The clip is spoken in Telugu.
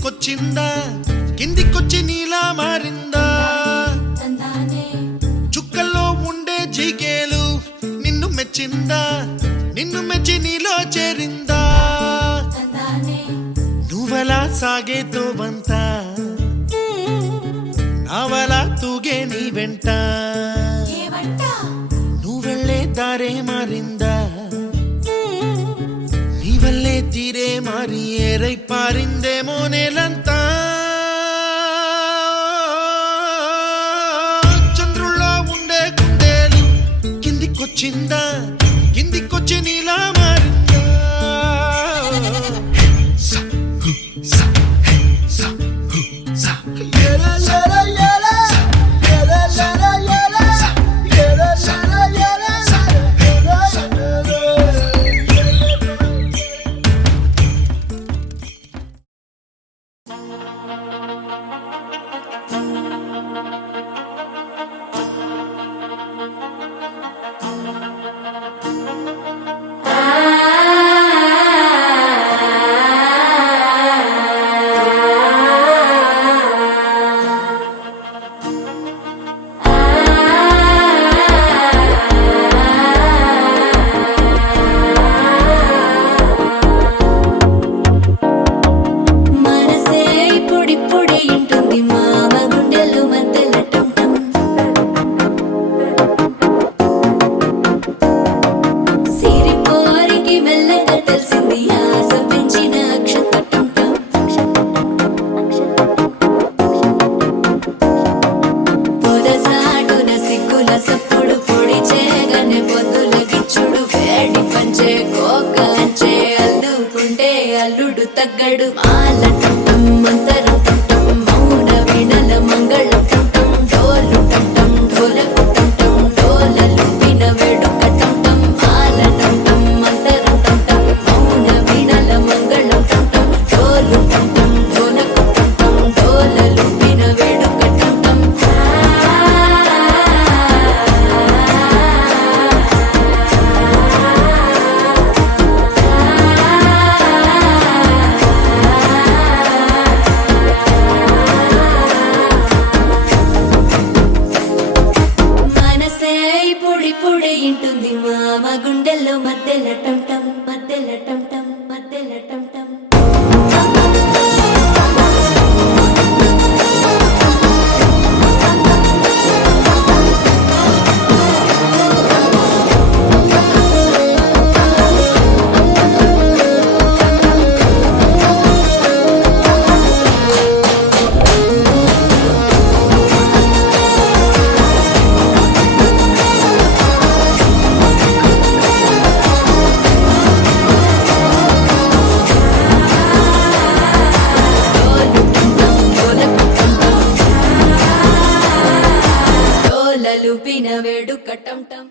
కిందికొచ్చిందా కిందికొచ్చి నీలా మారిందా చుక్కల్లో ఉండే జీకేలు నిన్ను మెచ్చిందా నిన్ను మెచ్చి నీలో చేరిందా నువ్వలా సాగేతో బంత నావలా తూగే నీ వెంట నువ్వెళ్ళే దారే మారిందా నీ వల్లే తీరే మారి ఏరై పారిందేమో నేలంతా చంద్రుల్లో ఉండే కుందేలు కిందికొచ్చిందా కిందికొచ్చి నీలా మారిందా అల్లుడు తగ్గడు మాల టం మంతరం టం మౌన వినల మంగళం టం డోలు టం ఢోలకు టం డోలలు విన వేడుక టం మాల టం మంతరం టం మౌన వినల మంగళం టం డోలు టం ఢోలకు టం డోలలు విన వేడుక టం పొడి ఇంటుంది మామ గుండెల్లో మధ్యల టం టం మధ్యల టం టం మధ్యల టం టం వేడుక టం టం